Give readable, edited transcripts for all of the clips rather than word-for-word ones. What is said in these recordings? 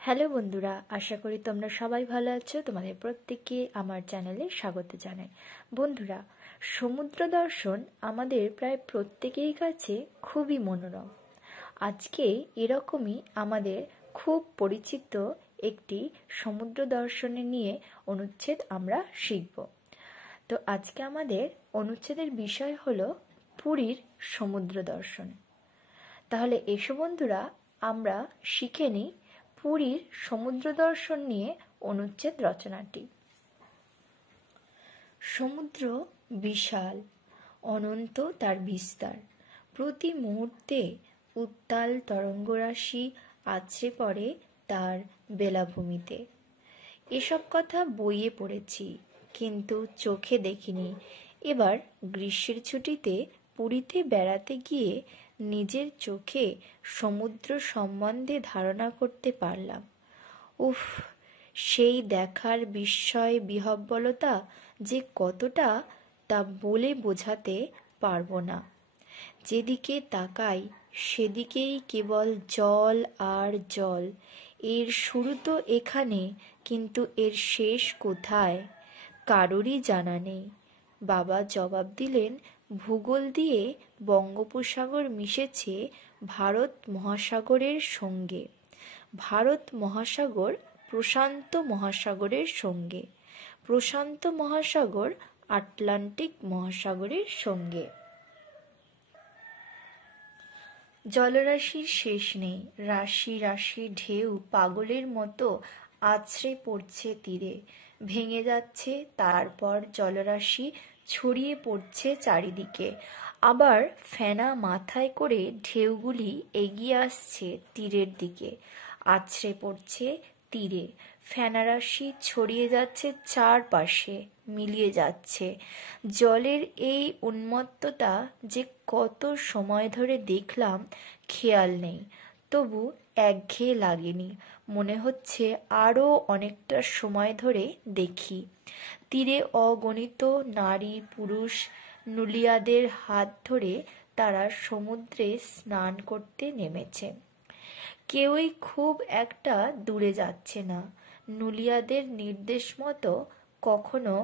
Hello বন্ধুরা, আশা করি তোমরা সবাই ভালো আছো। তোমাদের প্রত্যেককে আমার চ্যানেলে স্বাগত জানাই। বন্ধুরা, সমুদ্র দর্শন আমাদের প্রায় প্রত্যেকের কাছে খুবই মনোরম। আজকে এরকমই আমাদের খুব পরিচিত একটি সমুদ্র দর্শনে নিয়ে অনুচ্ছেদ আমরা শিখব। তো আজকে আমাদের অনুচ্ছেদের বিষয় হলো পুরীর সমুদ্র দর্শন। তাহলে এসো বন্ধুরা, আমরা শিখে নিই পুরীর সমুদ্র দর্শন নিয়ে অনুচ্ছেদ রচনাটি। সমুদ্র বিশাল, অনন্ত তার বিস্তার। প্রতি মুহূর্তে উত্তাল তরঙ্গরাশি আছড়ে পড়ে তার বেলাভূমিতে। এসব কথা বইয়ে পড়েছি, কিন্তু চোখে দেখিনি। এবার গ্রীষ্মের ছুটিতে পুরীতে বেড়াতে গিয়ে নিজের চোখে সমুদ্র সম্বন্ধে ধারণা করতে পারলাম। উফ, সেই দেখার বিস্ময় বিহ্বলতা যে কতটা, তা বলে বোঝাতে পারবো না। যেদিকে তাকাই সেদিকেই কেবল জল আর জল। এর শুরু তো এখানে, কিন্তু এর শেষ কোথায় কারোরই জানা নেই। বাবা জবাব দিলেন, ভূগোল দিয়ে বঙ্গোপসাগর মিশেছে ভারত মহাসাগরের সঙ্গে, ভারত মহাসাগর প্রশান্ত মহাসাগরের সঙ্গে, প্রশান্ত মহাসাগর আটলান্টিক মহাসাগরের সঙ্গে। জলরাশির শেষ নেই, রাশি রাশি ঢেউ পাগলের মতো আছড়ে পড়ছে তীরে, ভেঙে যাচ্ছে, তারপর জলরাশি ছড়িয়ে পড়ছে চারিদিকে। আবার ফেনা মাথায় করে ঢেউগুলি এগিয়ে আসছে তীরের দিকে, আছড়ে পড়ছে তীরে। ফেনারাশি ছড়িয়ে যাচ্ছে চারপাশে, মিলিয়ে যাচ্ছে। জলের এই উন্মত্ততা যে কত সময় ধরে দেখলাম খেয়াল নেই, তবু একঘেয়ে লাগেনি। মনে হচ্ছে আরও অনেকটা সময় ধরে দেখি। তীরে অগণিত নারী পুরুষ নুলিয়াদের হাত ধরে তারা সমুদ্রে স্নান করতে নেমেছে। কেউই খুব একটা দূরে যাচ্ছে না। নুলিয়াদের নির্দেশ মতো কখনো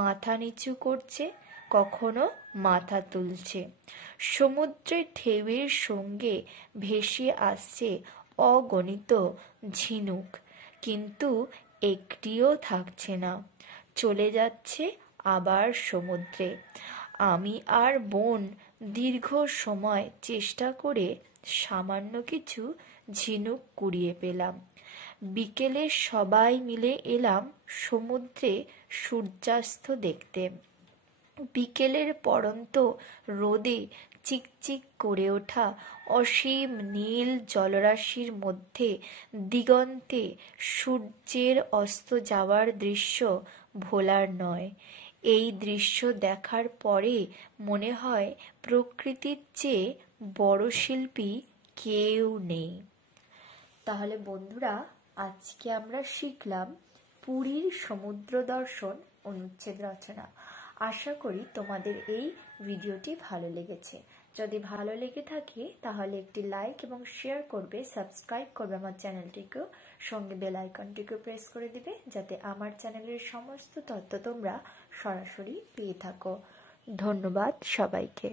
মাথা নিচু করছে, কখনো মাথা তুলছে। সমুদ্রের ঢেউয়ের সঙ্গে ভেসে আসছে অগণিত ঝিনুক, কিন্তু একটিও থাকছে না, চলে যাচ্ছে আবার সমুদ্রে। আমি আর বোন দীর্ঘ সময় চেষ্টা করে সামান্য কিছু ঝিনুক কুড়িয়ে পেলাম। বিকেলে সবাই মিলে এলাম সমুদ্রে সূর্যাস্ত দেখতে। বিকেলের পড়ন্ত রোদে চিকচিক করে ওঠা অসীম নীল জলরাশির মধ্যে দিগন্তে সূর্যের অস্ত যাওয়ার দৃশ্য ভোলার নয়। এই দৃশ্য দেখার পরে মনে হয় প্রকৃতির চেয়ে বড় শিল্পী কেউ নেই। তাহলে বন্ধুরা, আজকে আমরা শিখলাম পুরীর সমুদ্র দর্শন অনুচ্ছেদ রচনা। আশা করি তোমাদের এই ভিডিওটি ভালো লেগেছে। যদি ভালো লেগে থাকে তাহলে একটি লাইক এবং শেয়ার করবে, সাবস্ক্রাইব করবে আমার চ্যানেলটিকেও, সঙ্গে বেল আইকনটিকেও প্রেস করে দিবে, যাতে আমার চ্যানেলের সমস্ত তথ্য তোমরা সরাসরি পেয়ে থাকো। ধন্যবাদ সবাইকে।